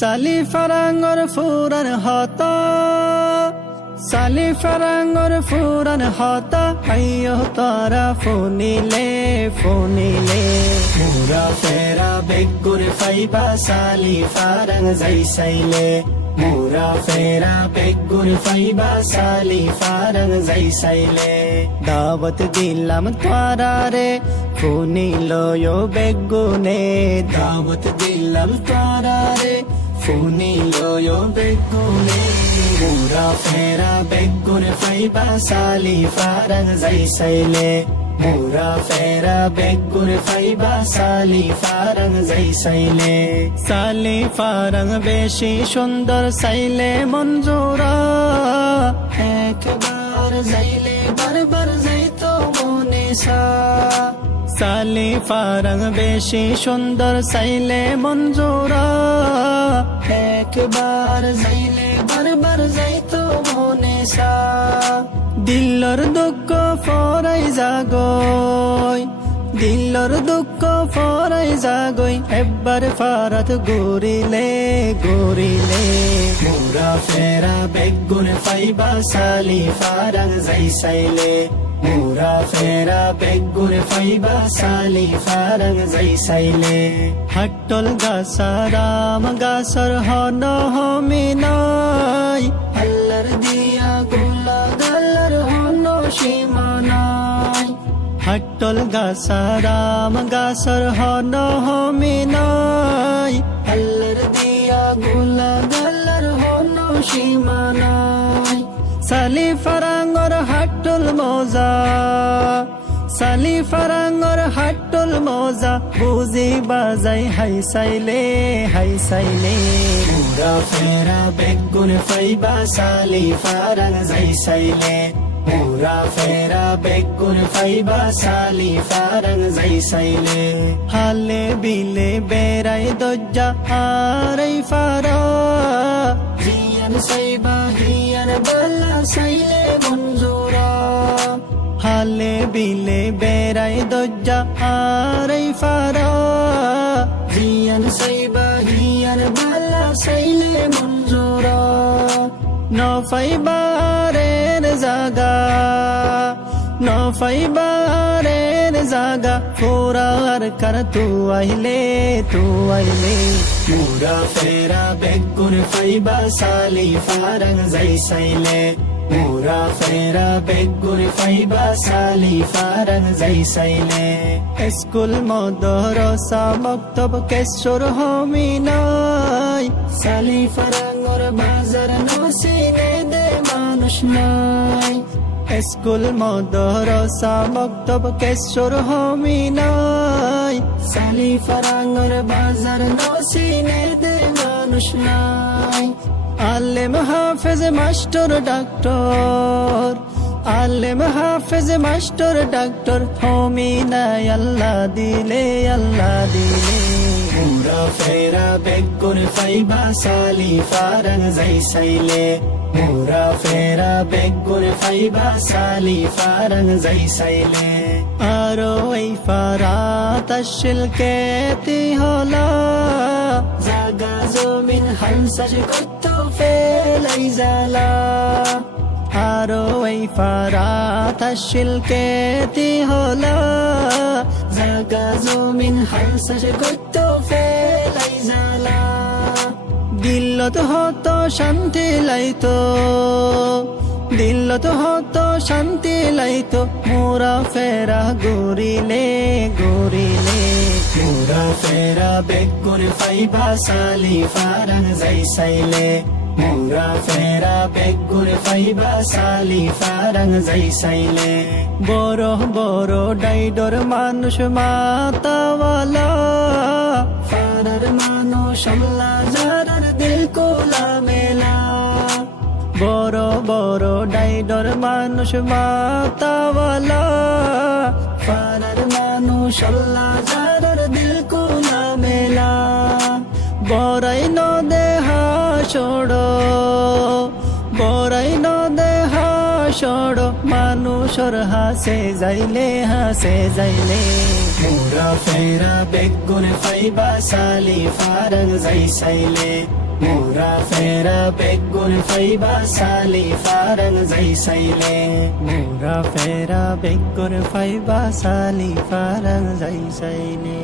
সালি ফারাঙ্গর ফুরান হতা সালি ফারাঙ্গর ফুরান হতা আইয়ো তারা ফোনিলে মুরা ফেরা বেগুর ফাইবা সালি ফারাং যাইসাইলে মুরা ফেরা বেগুর ফাইবা সালি ফারাং যাইসাইলে দাওয়াত দিলাম তোরা রে ফোনিলো বেগুনে দাওয়াত দিলাম তোরা রে ফোনিলো বেগুনে মুরা ফেরা বেগুন ফাইবা সালি ফারাং যাইসাইলে মুরা ফেরা বেগুন ফাইবা সালি ফারাং যাইসাইলে সালি ফারাং বেশি সুন্দর সাইলে মঞ্জুরা একবার যাইলে বারবার যাইতো মনে সালি ফারাং বেশি সুন্দর সাইলে মঞ্জুরা একবার যাইলে বারবার যাইতো মনে দিলর দুঃখ ফরাই জাগই দিলর দুঃখ ফরাই জাগই একবার ফারাত ঘুরিলে মুরা ফেরা বেগুন ফাইবা সালি ফারাং যাইসাইলে মুরা ফেরা বেগুন ফাইবা সালি ফারাং যাইসাইলে হাট্টল গাছারাম গাছর হন হমিনাই আল্লাহর দিয়া গুলা গালার হন সীমানাই হাট্টল গাছারাম গাছর হন হমিনাই আল্লাহর দিয়া গুলা গালার হন সীমানাই সালি ফারাঙ্গর হাট্টল মজা সালি ফারাঙ্গর হাট্টল মজা বুঝি বাজাই হাইসাইলে মুরা ফেরা বেগুন ফাইবা সালি ফারাং যাইসাইলে মুরা ফেরা বেগুন ফাইবা সালি ফারাং যাইসাইলে হালে বিলে বেড়াই দজ্জা আরাই ফারা জিয়ান সাইবা হিয়ান বালা সাইলে মঞ্জুরা হালে বিলে বেড়াই দজ্জা আরাই ফারা জিয়ান সাইবা হিয়ান বালা সাইলে মঞ্জুরা নফাইবারের জাগা ফোরার কর তু আইলে মুরা ফেরা বেগুন ফাইবা সালি ফারাং যাইসাইলে মুরা ফেরা বেগুন ফাইবা সালি ফারাং যাইসাইলে স্কুল মদরসা মক্তব কেশর হমিনাই সালি ফারাঙ্গর বাজার নসিনে দে মানুষ নাই স্কুল মদরসা মক্তব কেশর হমিনাই সালি ফারাঙ্গর বাজার নসিনে দে মানুষ নাই আলেম হাফেজ মাস্টার ডাক্তার আলেম হাফেজ মাস্টার ডাক্তার হমিনাই আল্লাহ দিলে মুরা ফেরা বেগুন ফাইবা সালি ফারাং যাইসাইলে মুরা ফেরা বেগুন ফাইবা সালি ফারাং যাইসাইলে আরো এই ফারাত শিলকেতি হলা জাগা জমিন হালসাজ কত ফেলাই জালা আরো এই ফারাত শিলকেতি হলা জাগা জমিন হালসাজ কত ফেলাই জালা দিলত হতো শান্তি লাইতো দিলত হতো শান্তি লাইতো মোরা ফেরা ঘুরিলে মুরা ফেরা বেগুন ফাইবা সালি ফারাং যাইসাইলে মুরা ফেরা বেগুন ফাইবা সালি ফারাং যাইসাইলে বড় ডাইডর মানুষ মাতাওয়ালা ফারার মানুষ আল্লাহ যারার দিল কোলা মেলা বড় ডাইডর মানুষ মাতাওয়ালা ফারার মানুষ আল্লাহ যারার দিল কোলা মেলা বড়াই ন দেহা সড় মানুষর হাসে যাইলে মোরা ফেরা বেগুন ফাইবা সালি ফারং যাই সাইলে মোরা ফেরা বেগুন ফাইবা সালি ফারং যাই সাইলে মোরা ফেরা বেগুন ফাইবা সালি ফারং যাই সাইলে